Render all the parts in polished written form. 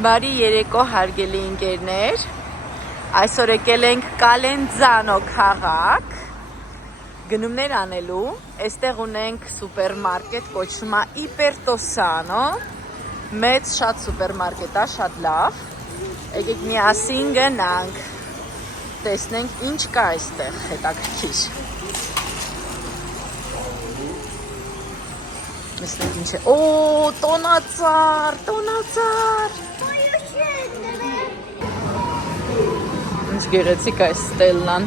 Բարի երեկո հարգելի ընկերներ, այսօր եկել ենք Կալենձանո քաղաք գնումներ անելու, այստեղ ունենք սուպերմարկետ, կոչվում է Իպերտոսանո, մեծ շատ սուպերմարկետ է, շատ լավ, եկեք միասին գնանք, տեսնենք ինչ կա այստեղ, հետաքրքիր։ Տեսնենք ինչ է, օ, տոնածար, ինչ գեղեցիկ է Ստելլան։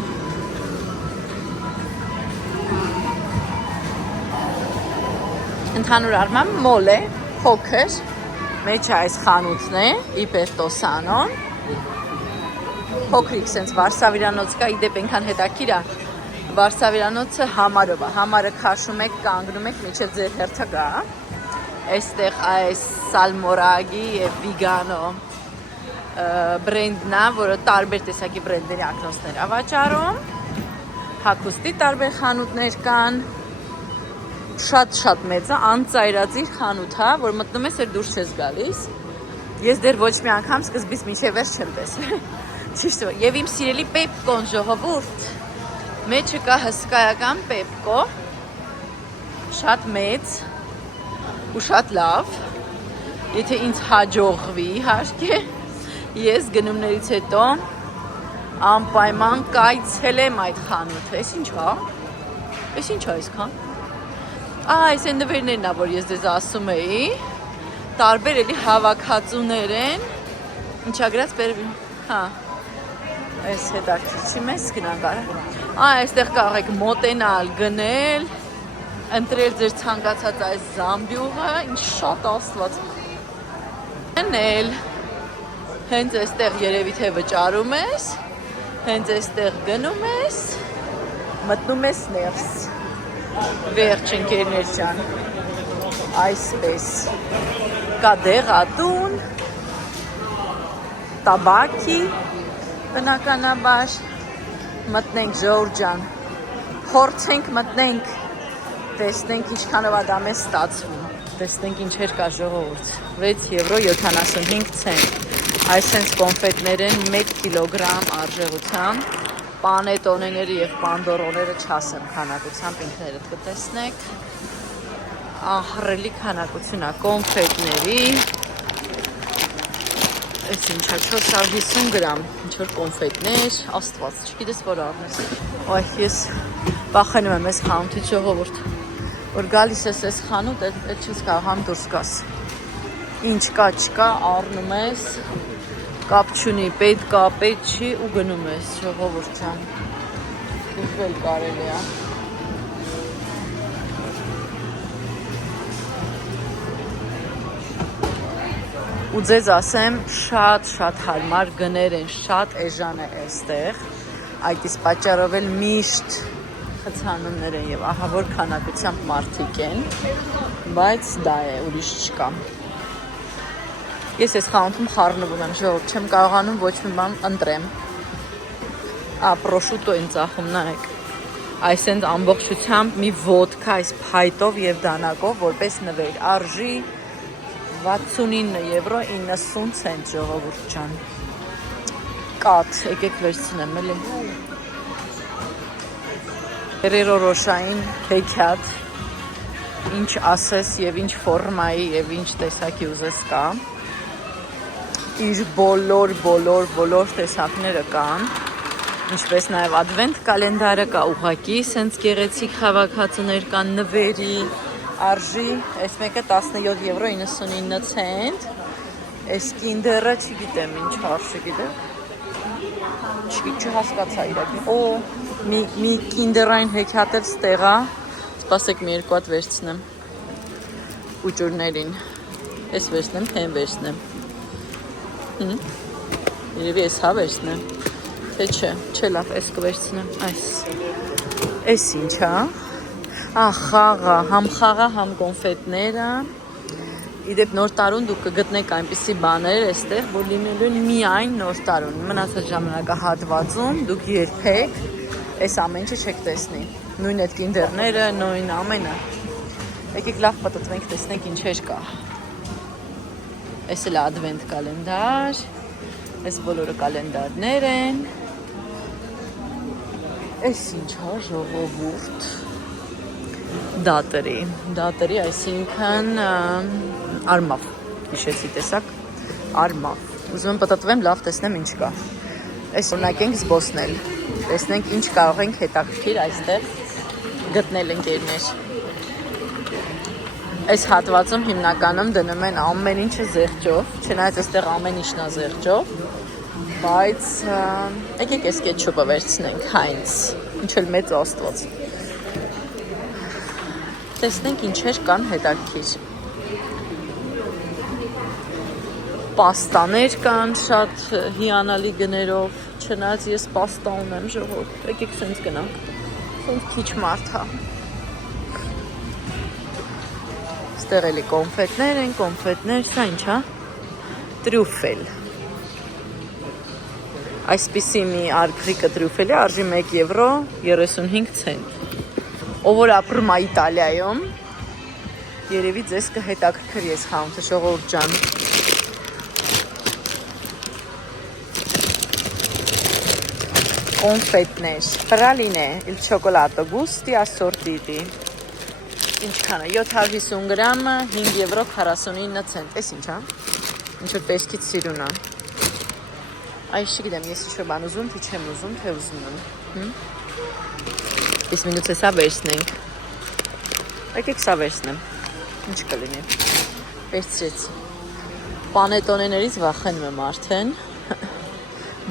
Ընդհանուր առմամբ մոլ է, փոքր, մեջը այս խանութն է, Իպերտոսանոն։ Փոքրիկ սենց Վարշավիրանոց կա, իդեպ ենքան հետաքրքիր է, Վարշավիրանոցը համարով է, համարը քաշում եք, կանգնում եք, միջև ձեր հերթը գա։ Այստեղ այս Սալմորագի և Վիգանո բրենդն է, որը տարբեր տեսակի բրենդերի ակնոցներ է վաճառում, հագուստի տարբեր խանութներ կան, շատ մեծ է, անծայրածիր խանութ է, որ մտնում ես, որ դուրս չես գալիս։ Ես դեռ ոչ մի անգամ սկզբից մինչև վերջ չեմ տեսել։ Ճիշտ է, և իմ սիրելի Պեպկոն ժողովուրդ, մեջը կա հսկայական Պեպկո, շատ մեծ ու շատ լավ, եթե ինձ հաջողվի իհարկե, ես գնումներից հետո անպայման կայցելեմ այդ խանութը, այս ինչ է, այսքան, այս են նվերներն է, որ ես դեզ ասում էի, տարբեր էլի հավաքածուներ են, ինչա գրած բերվին, այս հետաքրքիր մեզ գնանք արա, այստեղ կարող եք մոտենալ, գնել, ընտրել ձեր ցանկացած այս զամբյուղը, ինչ շատ աստված, գնել, հենց այստեղ երևի թե վճարում ես, հենց այստեղ գնում ես, մտնում ես ներս, վերջ ընկերներ ջան, այսպես, կա դեղատուն, տաբակի, բնականաբար, մտնենք ժողովուրդ ջան, փորձենք մտնենք, տեսնենք ինչքանով է դա մեզ ստացվում, տեսնենք ինչեր կա ժողովուրդ, 6 եվրո 75 ցենտ, այս հենց կոնֆետներ են 1 կիլոգրամ արժեղությամբ, պանետոնեները և պանդորոները չասեմ քանակությամբ ինքներդ կտեսնեք, ահռելի քանակություն է կոնֆետների, այս ինչա 450 գրամ, ինչ-որ կոնֆետներ, աստված, չգիտես որ առնես, այ ես վախենում եմ այս խանութից ժողովուրդ, որ գալիս ես այս խանութ, այդ չես կարող դուրս գաս, ինչ կա չկա, առնում ես, կապ չունի, պետք կա, պետք չի ու գնում ես ժողովուրդ ջան, դժվել կարելի է, ու ձեզ ասեմ, շատ հարմար գներ են, շատ էժան է այստեղ, այդ իսկ պատճառով էլ միշտ խցանումներ են և ահա որ քանակությամբ մարդիկ են, բայց դա է, ուրիշ չկա։ Ես այս խանութում խառնվում եմ, ժողովուրդ, չեմ կարողանում ոչ մի բան ընտրեմ։ Պրոշուտո են ծախում, նայեք։ Այս են ամբողջությամբ մի ոդկա այս փայտով և դանակով, որպես նվեր, արժի 69 եվրո 90 ցենտ ժողովուրդ ջան, կաթ, եկեք վերցնեմ էլի, Ferrero Rocher-ին հեքիաթ, ինչ ասես և ինչ ֆորմայի և ինչ տեսակի ուզես կա, իր բոլոր տեսակները կան, ինչպես նաև advent կալենդարը կա ուղղակի, սենց գեղեցիկ հավաքածուներ կան նվերի, արժի, այս մեկը 17 եվրո 99 ցենտ, այս կինդերը չգիտեմ ինչ արժի գիտեք, չհասկացա իրակի, մի կինդերային հեքիաթել ստեղա, սպասեք մի երկու հատ վերցնեմ, ուճուրներին, այս վերցնեմ, թե են վերցնեմ, երևի այս հա վերցնեմ, թե չէ լավ, այս կվերցնեմ, այս ինչ հա, խաղա, համ խաղա, համ կոնֆետները, իդեպ նոր տարուն դուք կգտնեք այնպիսի բաներ այստեղ, որ լինելու են միայն նոր տարուն, մնացած ժամանակահատվածում դուք երբեք այս ամեն ինչը չեք տեսնի, նույն այդ կինդերները, նույն ամենը, եկեք լավ պտտվենք, տեսնենք ինչեր կա, Այս էլ advent կալենդար, այս բոլորը կալենդարներ են, այս ինչա ժողովուրդ, դատերի, այսինքն արմավ, հիշեցի տեսակ, արմավ, ուզում եմ պտտվեմ, լավ տեսնեմ ինչ կա, այս օրնակ ենք զբոսնել, տեսնենք ինչ կարող ենք հետաքրքիր այստեղ գտնել ընկերներ, այս հատվածում հիմնականում դնում են ամեն ինչը զեղչով, չնայած այստեղ ամեն ինչն է զեղչով, բայց եկեք այս կետչուպը վերցնենք, Heinz, ինչ էլ մեծ աստված, տեսնենք ինչեր կան հետաքրքիր, պաստաներ կան շատ հիանալի գներով, չնայած ես պաստա ունեմ ժողովուրդ, եկեք սենց գնանք, սենց քիչ մարդ հա, ստեղ էլի կոնֆետներ են, սա ինչ հա, տրյուֆել, այսպիսի մի արգրիկը տրյուֆելի արժի 1 եվրո 35 ցենտ, ով որ ապրում է Իտալիայում, երևի ձեզ կհետաքրքրի ես խանութը ժողովուրդ ջան, կոնֆետներ, պրալինե, il cioccolato gusti assortiti, ինչքան է, 750 գրամը, 5 եվրո 49 ցենտ, ես ինչ հա, ինչ որ տեսքից սիրուն է, այս չգիտեմ, ես ինչ որ բան ուզում, թե չեմ ուզում, թե ուզում եմ, ես մինուց է սա վերցնենք, եկեք սա վերցնեմ, ինչ կլինի, վերցրեցի, պանետոնեներից վախենում եմ արդեն,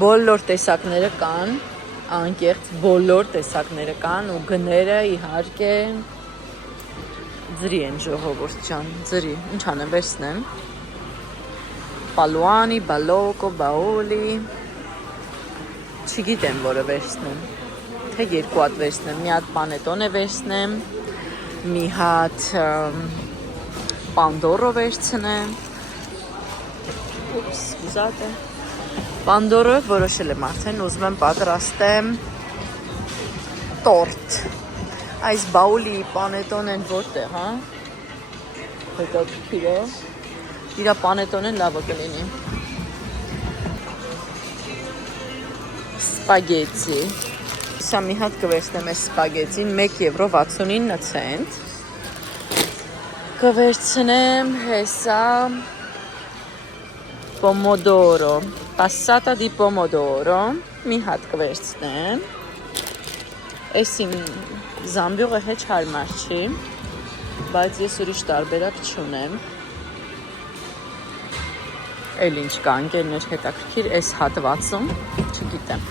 բոլոր տեսակները կան, անկեղծ բոլոր տեսակները կան ու գները իհարկե ձրի են ժողովուրդ ջան, ձրի, ինչ անեմ վերցնեմ, պալուանի, բալոկո, բաոլի, չգիտեմ որը վերցնեմ, թե երկու հատ վերցնեմ, մի հատ պանետոն է վերցնեմ, մի հատ պանդորո վերցնեմ, ուպս, ուզատ է, պանդորը որոշել եմ արդեն, ուզում եմ պատրաստեմ տորտ, այս բաուլի պանետոն են որտեղ, հա, հետաքրքիր է, իրա պանետոն են լավը կլինի, սպագեցի, սա մի հատ կվերցնեմ այս սպագեցին, 1 եվրո 69 ցենտ, կվերցնեմ հեսա պոմոդորո, passata di pomodoro, մի հատ կվերցնեմ, այս իմ զամբյուղը հեչ հարմար չի, բայց ես ուրիշ տարբերակ չունեմ, էլ ինչ կա ընկերներ հետաքրքիր, այս հատվածում, չգիտեմ,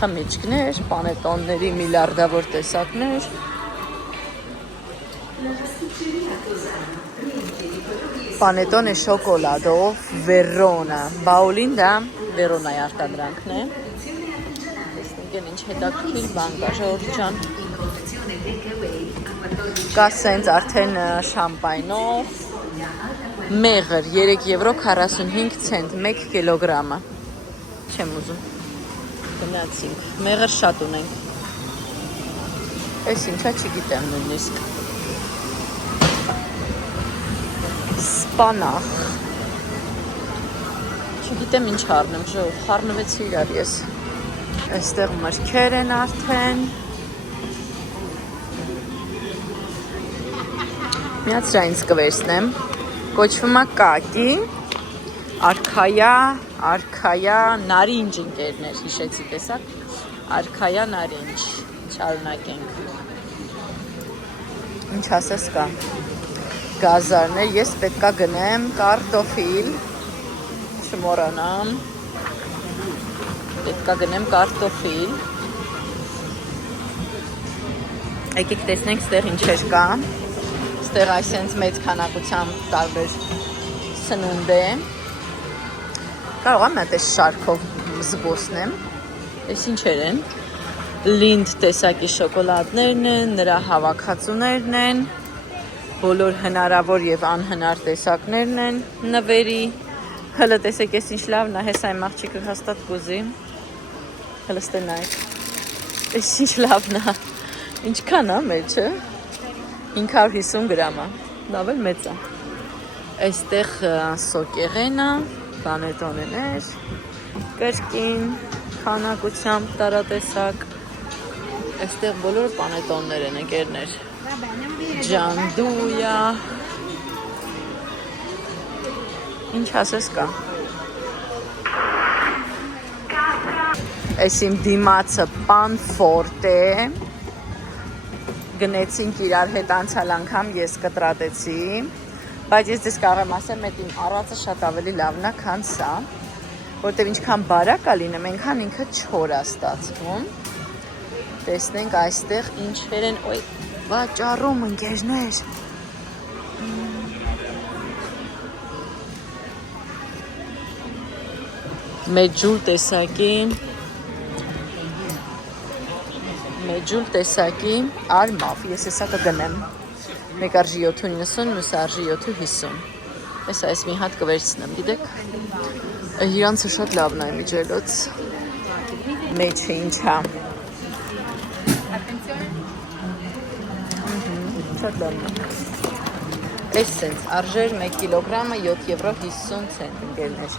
խմիչքներ, պանետոնների միլիարդավոր տեսակներ, Panettone շոկոլադո Վերոնա, բաուլին դա Վերոնայի արտադրանքն է, տեսնենք են ինչ հետաքրքիր բան կա ժողովուրդ ջան, կա սենց արդեն շամպայնով, մեղր 3 եվրո 45 ցենտ, 1 կիլոգրամը, չեմ ուզում, գնացինք, մեղր շատ ունենք, այս ինչա չգիտեմ նույնիսկ, սպանախ, չգիտեմ ինչ հարնեմ ժողով, խարնվեցի իրար ես, այստեղ մրգեր են արդեն, միած რა ինձ կվերցնեմ, կոչվում է կակի, արքայա նարինջ ընկերներ, հիշեցի տեսակ, արքայա նարինջ, չարունակենք, ինչ ասես կա, գազարներ, ես պետքա գնեմ կարտոֆիլ, չմոռանամ, պետքա գնեմ կարտոֆիլ, եկեք տեսնենք ստեղ ինչեր կա, ստեղ այսենց մեծ քանակությամբ տարբեր սնունդ է, կարող եմ այդ շարքով զբոսնեմ, այս ինչեր են, լինդ տեսակի շոկոլադներն են, նրա հավաքածուներն են, բոլոր հնարավոր եւ անհնար տեսակներն են նվերի, հլը տեսեք ես ինչ լավն է, հես այն աղջիկը հաստատ կուզի, հլը ստենայք, ես ինչ լավն է, ինչքան է մեջը, 550 գրամ է, լավ էլ մեծ է, Այստեղ սոկեղենը, բանետոններ, կրկին, քանակությամբ տարատեսակ։ Այստեղ բոլոր բանետոններ են, ընկերներ։ Ջանդույա։ Ինչ ասես կա։ Այս իմ դիմացը Պանֆորտ է։ Գնեցինք իրար հետ անցյալ անգամ ես կտրատեցի, բայց ես դες կարող եմ ասեմ, այդ իմ առածը շատ ավելի լավն է, քան սա, որտեղ ինչքան բարակ է լինում, այնքան ինքը չոր է ստացվում։ Տեսնենք այստեղ ինչեր են վաճառում, ընկերներ։ Մեջուլ տեսակի արմավ, ես հեսա կգնեմ, մեկ արժի 7.90, մյուսը արժի 7.50, ես այս մի հատ կվերցնեմ, գիտեք, իրանցը շատ լավն է միջելոց, մեջը ինչա, շատ լավն է, այս սենց, արժեր 1 կիլոգրամը 7 եվրո 50 ցենտ, ընկերներ,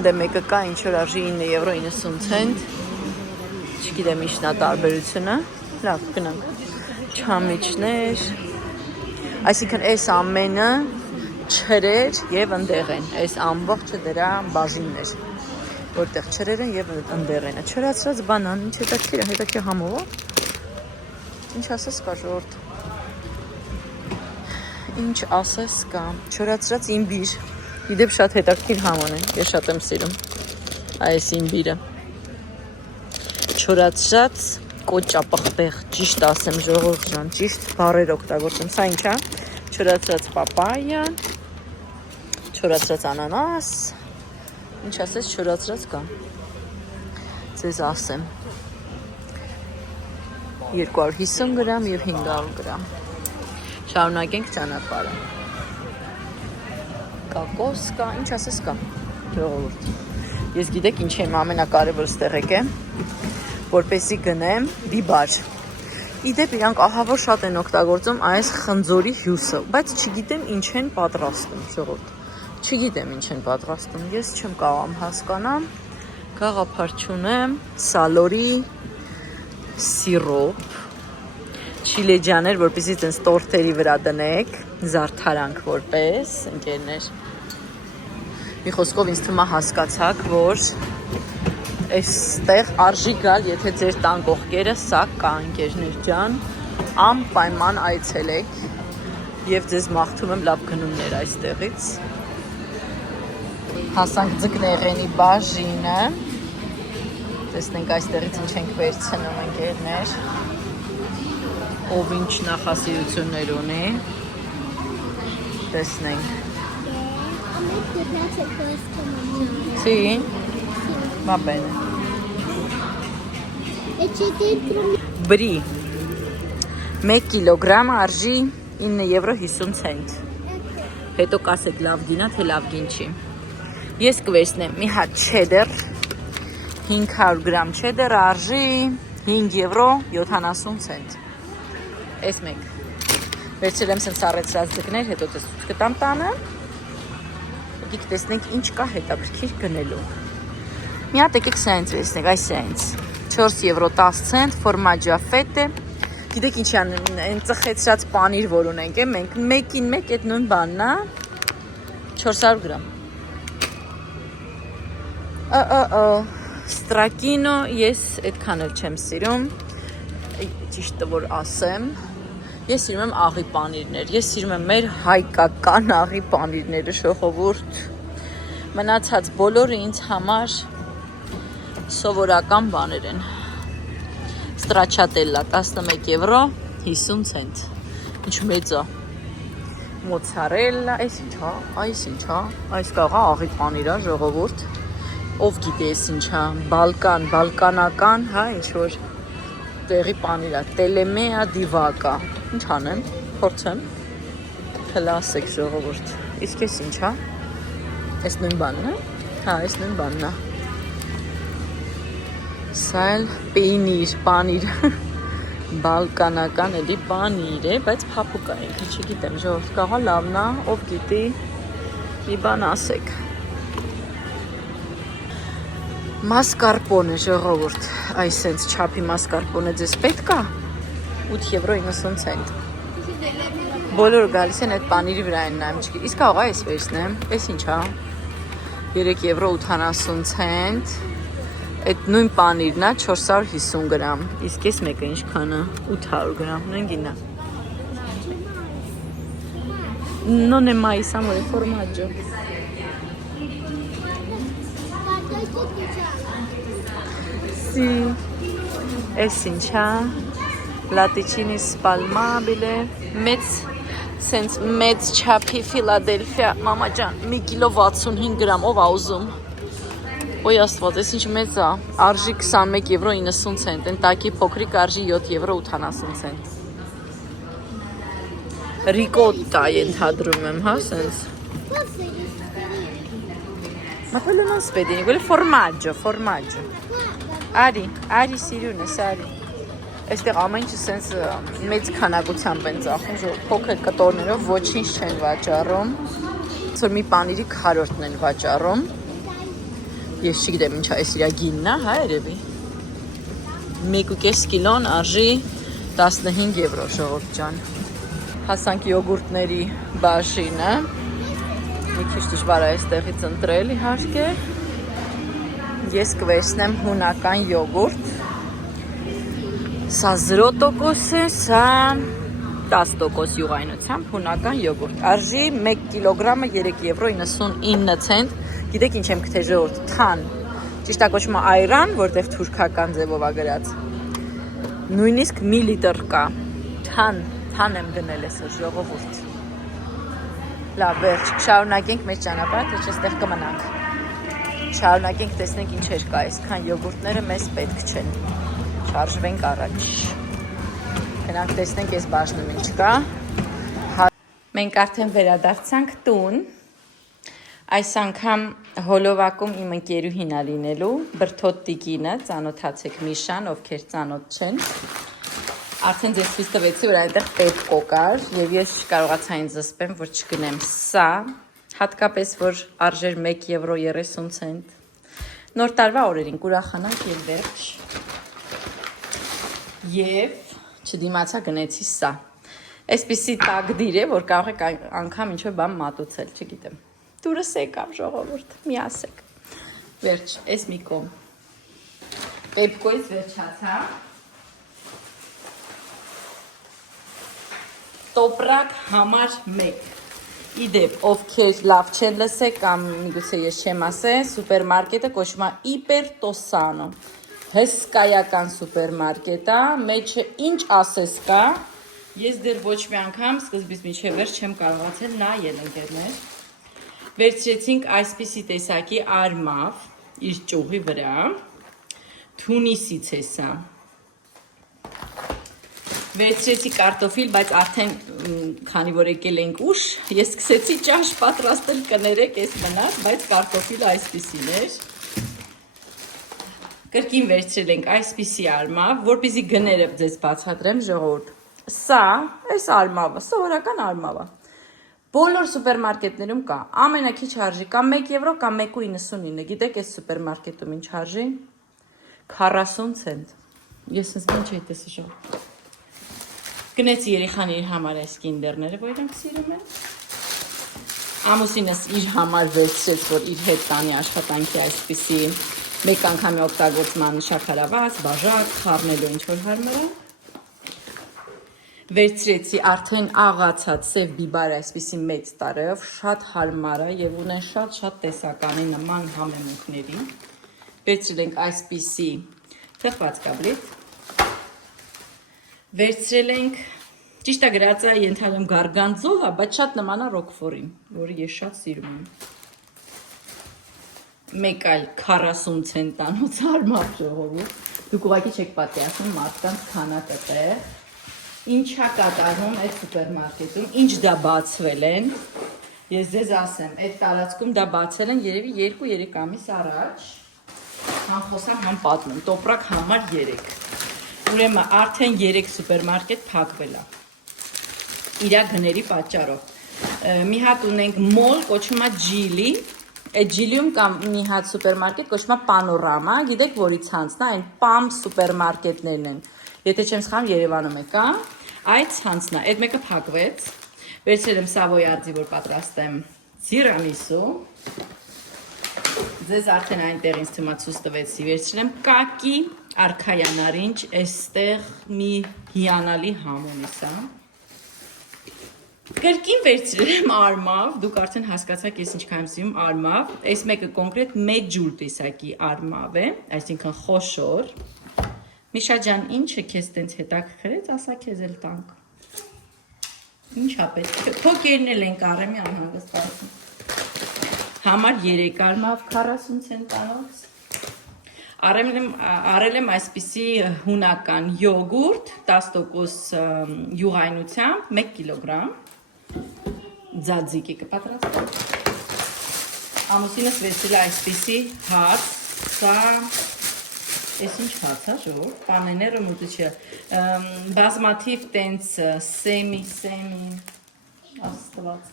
ընդե մեկը կա, ինչ որ արժի 9 եվրո 90 ցենտ, չգիտեմ ինչն է տարբերությունը, լավ, գնանք, չամիչներ, այսինքն այս ամենը չրեր և ընդեղ են, այս ամբողջը դրա բաժիններ, որտեղ չրեր են և ընդեղ են, չրացրած բանան, ինչ հետաքրքիր համով, ինչ ասես կա ժողովուրդ, ինչ ասես կա, չրացրած իմբիր, իդեպ շատ հետաքրքիր համոն է, ես շատ եմ սիրում, այս իմբիրը, չորացրած կոճապղպեղ, ճիշտ ասեմ ժողովուրդ ջան, ճիշտ բառեր օգտագործեմ, սա ինչ է, չորացրած պապայա, չորացրած անանաս, ինչ ասես չորացրած կա, ձեզ ասեմ, 250 գրամ և 500 գրամ, շարունակենք ճանապարհը, կակոս կա, ինչ ասես կա, ժողովուրդ, ես գիտեք ինչ եմ ամենակարևոր ստեղ եկեմ, որպեսի գնեմ բիբար, իդեպ իրանք ահավոր շատ են օգտագործում այս խնձորի հյուսը, բայց չգիտեմ ինչ են պատրաստում, ժողովուրդ, չգիտեմ ինչ են պատրաստում, ես չեմ կարող հասկանամ, գաղափար չունեմ, սալորի սիրոպ, չիլեջաներ, որպեսի տենց տորթերի վրա դնեք, զարդարանք որպես, ընկերներ, մի խոսքով ինձ թվում է հասկացաք, որ այստեղ արժի գալ, եթե ձեր տան կողքերը սա կա, ընկերներ ջան, անպայման այցելեք և ձեզ մաղթում եմ լավ գնումներ այստեղից։ Հասանք ձկնեղենի բաժինը, տեսնենք այստեղից ինչ ենք վերցնում, ընկերներ, ով ինչ նախասիրություններ ունի, տեսնենք։ Sì? Va bene. Բրի 1 կիլոգրամ արժի 9 եվրո 50 ցենտ։ Հետո կասեք լավ գինա, թե լավ գին չի։ Ես կվերցնեմ մի հատ չեդեր, 500 գրամ չեդեր արժի 5 եվրո 70 ցենտ։ Այս մեկ։ Վերցրել եմ սենց առեցրած ձկներ, հետո տեսուց կտամ տանը։ Եկեք տեսնենք ինչ կա հետաքրքիր գնելու։ Մի հատ եկեք սենց վերցնենք, այս սենց։ 4 եվրո 10 ցենտ, ֆորմաջա ֆետե։ Գիտեք ինչ են, այն ծխեցրած պանիր, որ ունենք, մենք մեկին մեկ այդ նույն բանն է, 400 գրամ։ Ստրակինո ես այդքան էլ չեմ սիրում, ճիշտը որ ասեմ, ես սիրում եմ աղի պանիրներ, ես սիրում եմ մեր հայկական աղի պանիրները, ժողովուրդ, մնացած բոլորը ինձ համար սովորական բաներ են։ Ստրաչատելլա 11 եվրո 50 ցենտ, ինչ մեծ է, մոցարելլա, այս ինչա, այս կաղա աղի պանիր է, ժողովուրդ, ով գիտե ես ինչա, բալկանական, հա, ինչ-որ տեղի պանիր է, տելեմեա դիվակա, ինչ անեմ, փորձեմ, կլասեք ժողովուրդ, իսկ ես ինչա, այս նույն բանն է, հա, այս նույն բանն է, սա էլ պանիր, բալկանական էլի պանիր է, բայց փափուկ է, ինքը չգիտեմ, ժողովուրդ կաղա լավն է, ով գիտի, մի բան ասեք։ Մասկարպոնը ժողովուրդ, այս սենց չափի մասկարպոնը ձեզ պետք է 8 €90։ Բոլորը գալիս են այդ պանիրի վրա են նայում, չգիտի, իսկ աղա ես վերցնեմ, էս ինչ է, 3 € 80։ Այդ նույն պանիրն է 450 գրամ, իսկ ես մեկը ինչքան է, 800 գրամ, նույն գինը։ Non è mai amore formaggio. Sì, էս ինչ է, latticini spalmabile, սենց մեծ չափի Ֆիլադելֆիա, մամա ջան, 1 կգ 65 գրամ, ով ա ուզում։ Ոյ աստված, ես ինչ մեծ է, արժի 21 € 90, են տակի փոքրիկ արժի 7 € 80։ Ռիկոտա ենթադրում եմ, հա, սենց։ Ma quello non spedini, quello è formaggio. Ari սիրունս, ari։ Այստեղ ամեն ինչ սենց մեծ քանակությամբ են ծախում, փոքր կտորներով ոչինչ չեն վաճառում։ Որ մի պանիրի քառորդն են վաճառում։ Ես չգիտեմ ինչա, այս իրա գինն է, հա, երևի։ 1,5 կիլոն արժի 15 €, ժողովուրդ ջան։ Հասանք յոգուրտների բաժինը։ Մի քիչ դժվար է այստեղից ընտրել, իհարկե։ Ես կվերցնեմ հունական յոգուրտ։ Սա 0% է, սա 10% յուղայնությամբ հունական յոգուրտ։ Արժի 1 կիլոգրամը 3,99 €։ Գիտեք ինչ եմ գտել ժողովուրդ, թան։ Ճիշտ է կոչվում է այրան, որտեղ թուրքական ձևով է գրած։ Նույնիսկ մի լիտր կա։ Թան եմ գնել այսօր ժողովուրդ։ Լավ, վերջ, շարունակենք մեր ճանապարհը, թե չէ այստեղ կմնանք։ Շարունակենք, տեսնենք ինչեր կա, այսքան յոգուրտները մեզ պետք չեն։ Շարժվենք առաջ։ Գնանք տեսնենք այս բաժնում ինչ կա։ Մենք արդեն վերադարձանք տուն։ Այս անգամ հոլովակում իմ ընկերուհին է լինելու, Բրթոտ Տիկինը, ծանոթացեք Միշան, ովքեր ծանոթ չեն։ Արդեն ձեզ ցույց տվեցի, որ այնտեղ պետքո կար, եւ ես չկարողացա ինձ զսպեմ, որ չգնեմ սա, հատկապես որ արժեր 1 € 30։ Նոր տարվա օրերին կուրախանանք եւ վերջ։ Եվ չդիմացա գնեցի սա։ Այսպիսի տագդիր է, որ կարող եք անգամ ինչ-որ բան մատուցել, չգիտեմ։ Դուրս եկավ ժողովուրդ, մի ասեք։ Վերջ, այս մի կողմ։ Պեպկոից վերջացա։ Տոպրակ համար 1։ Իդեպ, ովքեր լավ չեն լսել կամ միգուցե ես չեմ ասել, սուպերմարկետը կոչվում է Իպերտոսանո։ Հսկայական սուպերմարկետ է, մեջը ինչ ասես կա, ես դեռ ոչ մի անգամ սկզբից մինչև վերջ չեմ կարողացել նայել ընկերներ։ Վերցրեցինք այսպիսի տեսակի արմավ իր ճյուղի վրա, Թունիսից է սա։ Վերցրեցի կարտոֆիլ, բայց արդեն քանի որ եկել ենք ուշ, ես սկսեցի ճաշ պատրաստել, կներեք, ես մնաց, բայց կարտոֆիլը այսպիսին էր։ Կրկին վերցրել ենք այսպիսի արմավ, որպեսզի գները ձեզ բացատրեմ ժողովուրդ։ Սա, այս արմավը, սովորական արմավը։ Բոլոր սուպերմարկետներում կա, ամենաքիչ արժի, կամ 1 € կամ 1,99, գիտեք այս սուպերմարկետում ինչ արժի, 40 ցենտ, ես ինձ ինչ էի տեսի ժողովուրդ, գնեցի երեխան իր համար այս կինդերները, որ իրանք սիրում են, ամուսինս իր համար վերցրեց, որ իր հետ տանի աշխատանքի այսպիսի մեկ անգամի օգտագործման շաքարավազ, բաժակ, խառնելու ինչ-որ հարմար է, վերցրեցի արդեն աղացած սև բիբար այսպիսի մեծ տարով, շատ հարմար է և ունեն շատ տեսականի նման համեմունքների, վերցրել ենք այսպիսի թխված կաբլիթ, վերցրել ենք, ճիշտ է գրած է ենթադրում գարգանձոլա, բայց շատ նման է ռոկֆորին, որը ես շատ սիրում եմ, մեկ այլ 40 ցենտանոց արմավ ժողովուրդ, դուք ուղղակի չեք պատկերացնում մարդկանց քանակը տեղ, ինչա կատարվում այդ սուպերմարկետում, ինչ դա բացվել են, ես ձեզ ասեմ, այդ տարածքում դա բացել են երևի 2-3 ամիս առաջ, համ խոսամ, համ պատմում, տոպրակ համար 3, Ուրեմն արդեն 3 սուպերմարկետ փակվել է։ Իրա գների պատճառով։ Մի հատ ունենք մոլ, կոչվում է Ջիլի։ Այդ Ջիլիում կամ մի հատ սուպերմարկետ կոչվում է Պանորամա, գիտեք որի ցանցն է, այն Պամ սուպերմարկետներն են։ Եթե չեմ սխալվում, Երևանում է կա։ Այդ ցանցն է, այդ մեկը փակվեց։ Վերցրել եմ Սավոյարդի, որ պատրաստեմ տիրամիսու։ Ձեզ արդեն այնտեղ ինձ թվում է ցույց տվեցի։ Վերցրել եմ կակի, արքայան արինջ, այստեղ մի հիանալի համունիս է։ Կրկին վերցրել եմ արմավ, դուք արդեն հասկացաք ես ինչքան եմ սիրում արմավ, այս մեկը կոնկրետ մեծ ջուր տեսակի արմավ է, այսինքն խոշոր։ Միշա ջան, ինչը քեզ տենց հետաքրքրեց, ասա քեզ էլ տանք։ Ինչա պետք է, փոքերն էլ ենք առեմի անհանգստացում։ Համար 3 արմավ 40 ցենտանոց։ Արել եմ այսպիսի հունական յոգուրտ 10% յուղայնությամբ 1 կիլոգրամ ձաձիկի կպատրաստեմ։ Ամուսինս վերցրել է այսպիսի հաց, սա այս ինչ հաց է, ժողովուրդ, պանեները մուտիչը, բազմաթիվ տենց սեմի, աստված,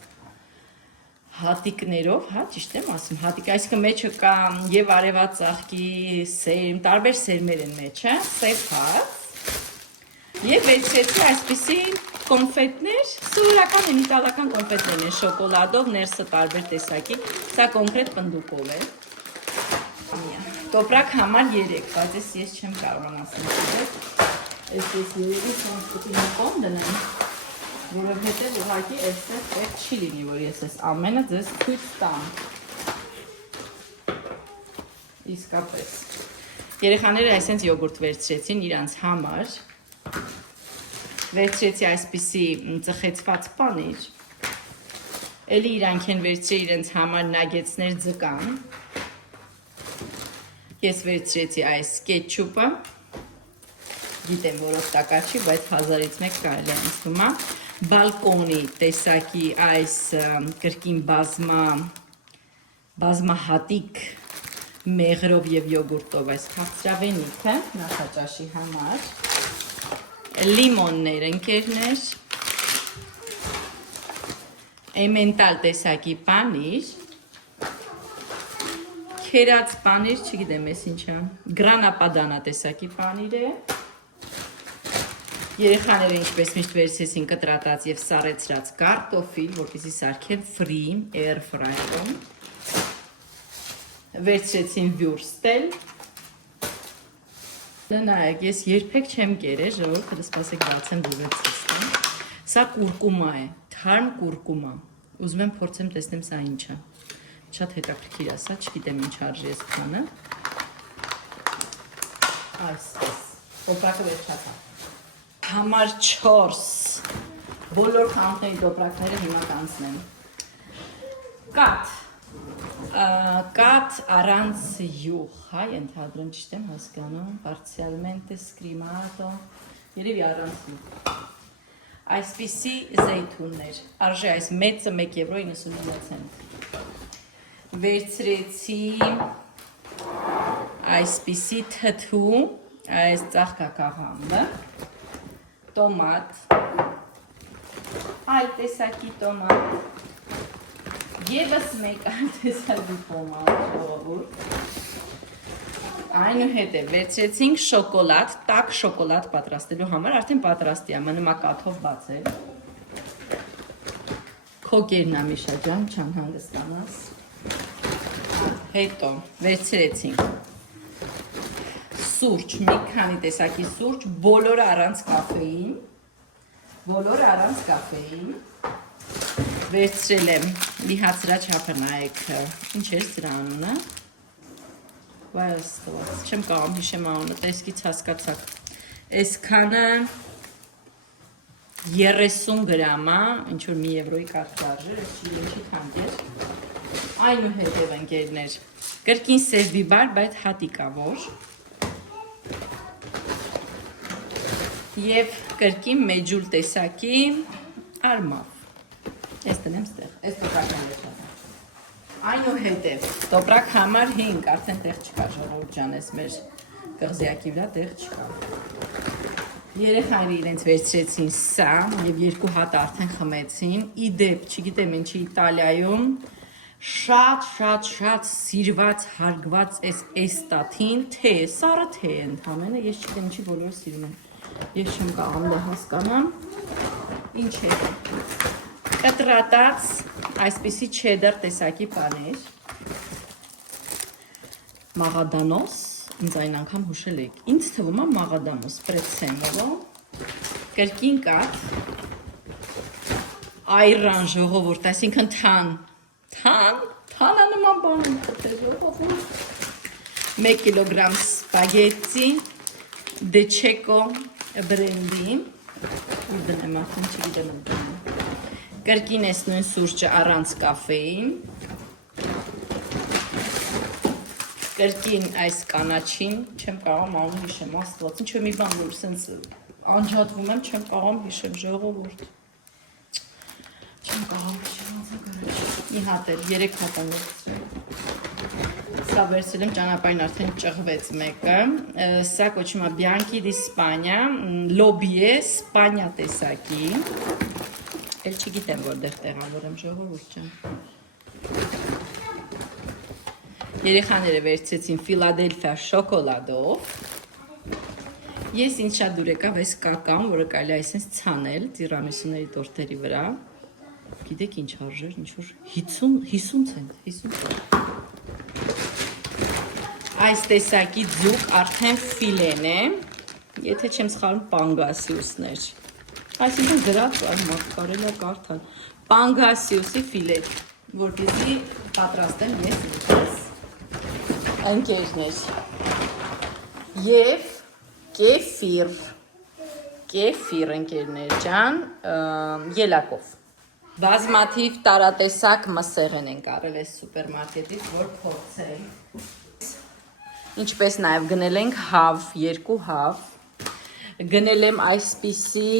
հատիկներով, հա, ճիշտ եմ ասում, հատիկ, այսինքն մեջը կա և արևած ծաղկի սերմ, տարբեր սերմեր են մեջը, սև հաց, և վերցրեցի այսպիսի կոնֆետներ, սովորական են իտալական կոնֆետներ են, շոկոլադով, ներսը տարբեր տեսակի, սա կոնկրետ պնդուկով է, տոպրակ համար 3, բայց ես չեմ կարողան ասեմ, ես երևի կոնֆետի նկոն դնեմ, որովհետև ուղղակի այստեղ պետք չի լինի, որ ես այս ամենը ձեզ ցույց տամ, իսկապես, երեխաները այսենց յոգուրտ վերցրեցին իրանց համար, վերցրեցի այսպիսի ծխեցված պանիր, էլի իրանք են վերցրել իրենց համար նագեցներ ձկան, ես վերցրեցի այս կետչուպը, գիտեմ, որ օգտակար չի, բայց 1000-ից մեկ կարելի է ինձ թվում է, բալկոնի տեսակի այս կրկին բազմահատիկ մեղրով և յոգուրտով այս քաղցրավենիքը նախաճաշի համար, լիմոններ ընկերներ, էմենտալ տեսակի պանիր, քերած պանիր, չգիտեմ ես ինչա, գրանապադանա տեսակի պանիր է, երեխաները ինչպես միշտ վերցրեցին կտրատած և սառեցրած կարտոֆիլ, որպեսզի սարքեն ֆրի, air fryer-ում, վերցրեցին վյուրստել, նայեք, ես երբեք չեմ կերել, ժողովուրդ, սպասեք բացեմ դուվեց սիստեմ, սա կուրկումա է, թարմ կուրկումա, ուզում եմ փորձեմ տեսնեմ սա ինչ է, շատ հետաքրքիր է սա, չգիտեմ ինչ արժի ես քանը, այսպես, տոպրակը վերջացա, համար 4, բոլոր խանութների տոպրակները հիմա կանցնեմ, կատ առանց յուղ, հայ ընդհադրեմ ճիշտ եմ հասկանում, parzialmente scrimato, երևի առանց յուղ, այսպիսի զեյթուններ, արժի այս մեծը 1 €99, վերցրեցի այսպիսի թթու, այս ծաղկակաղամբը, տոմատ, այլ տեսակի տոմատ, Եվս մեկ տեսակի տոմատ, ժողովուրդ, այնուհետև վերցրեցինք շոկոլադ, տաք շոկոլադ պատրաստելու համար, արդեն պատրաստի է, մնումա կաթով բացել, քո կերնա Միշա ջան, չան հանգստանաս, հետո վերցրեցինք սուրճ, մի քանի տեսակի սուրճ, բոլորը առանց կաֆեին, վերցրել եմ լիհացրած չափը նայեք, ինչ էր սրա անունը, վայ աստված, չեմ կարողam հիշեմ անունը, տեսքից հասկացաք, այսքանը 30 գրամ է, ինչ-որ մի եվրոյի կարգ արժեր, չի թանկ էր, այնուհետև ընկերներ, կրկին սև բիբար, բայց հատիկավոր, և կրկին մեջուլ տեսակի արմավ, ես տնեմ ստեղ, ես տոպրակն վերջատեմ, այնուհետև, տոպրակ համար 5, արդեն տեղ չկա ժողովուրդ ջան, ես մեր կղզյակի վրա տեղ չկա, Երեխաները իրենց վերցրեցին սա եւ երկու հատ արդեն խմեցին։ Իդեպ, չգիտեմ ինչի Իտալիայում շատ սիրված, հարգված այս տաթին թե, սառը թե ընդհանրապես, ես չգիտեմ ինչի բոլորը սիրում են։ Ես չեմ կարող դա հասկանամ։ Ինչ է։ Կտրատած այսպիսի չեդար տեսակի բաներ։ Մաղադանոս, ինձ այն անգամ հուշել եք, ինձ թվում է մաղադանոս, պրեցեմովո, կրկին կաթ, այրան ժողովուրդ, այսինքն թանը նման բան եմ խտել ժողովուրդ, 1 կիլոգրամ սպագետի, դեչեկո բրենդի, ուր դնեմ արդեն չգիտեմ դնեմ, կրկին ես նույն սուրճը առանց կաֆեին, կրկին այս կանաչին, չեմ կարող անուն հիշեմ, աստված, ինչ որ մի բան որ սենց անջատվում եմ, չեմ կարող հիշեմ ժողովուրդ։ Չեմ կարող հիշեմ, մի հատ էլ, 3 հատ եմ վերցրել։ Սա վերցրել եմ ճանապարհին արդեն ճղվեց մեկը։ Սա կոչվում է Bianchi di Spagna, լոբի է, Սպանիա տեսակի։ Էլ չգիտեմ որտեղ տեղավորեմ ժողովուրդ ջան։ Երեխաները վերցրեցին Ֆիլադելֆիա շոկոլադով։ Ես ինձ շատ դուր եկավ այս կական, որը կարելի է այսպես ցանել տիրամիսուների տորտերի վրա։ Գիտեք ինչ արժեր, ինչ որ 50 ցենտ, 50 ցենտ։ Այս տեսակի ձուկ արդեն ֆիլեն է, եթե չեմ սխալվում պանգասիուսներ։ Այսինքն գրած կարելի է կարդալ։ Պանգասիուսի ֆիլե, որպեսզի պատրաստեմ ես ինքս։ Ընկերներ և կեֆիր ընկերներ ջան ելակով բազմաթիվ տարատեսակ մսեղեն ենք առել այս սուպերմարկետից, որ փորձենք, ինչպես նաև գնել ենք հավ, 2 հավ, գնել եմ այսպիսի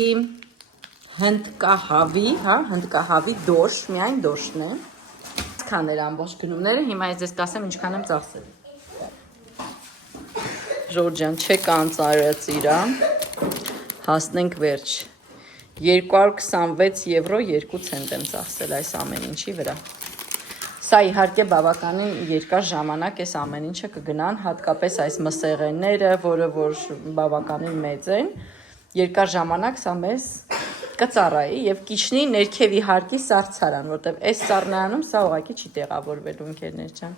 հնդկահավի դոշ, միայն դոշն է, այսքան էր ամբողջ գնումները, հիմա ես ձեզ կասեմ ինչքան եմ ծախսել։ Ժորջան, չեք անծարած իրա, հասնենք վերջ, 226 եվրո 2 ցենտ եմ ծախսել այս ամեն ինչի վրա։ Սա իհարկե բավականին երկար ժամանակ այս ամեն ինչը կգնան, հատկապես այս մսեղենները, որը որ բավականին մեծ են, երկար ժամանակ սա մեզ կծառայի եւ կիչնի ներքև իհարկե սառցարան, որտեվ այս սառնարանում սա ուղղակի չի տեղավորվելու ընկերներ ջան։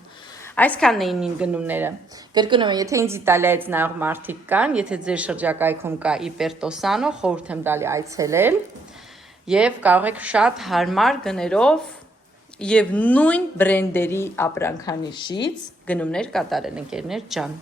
Այսքանն էին իմ գնումները։ Կրկնում եմ, եթե ինձ Իտալիայից նայող մարդիկ կան, եթե ձեր շրջակայքում կա Իպերտոսանո, խորհուրդ եմ տալի այցելել եւ կարող եք շատ հարմար գներով եւ նույն բրենդերի ապրանքանիշից գնումներ կատարել ընկերներ ջան։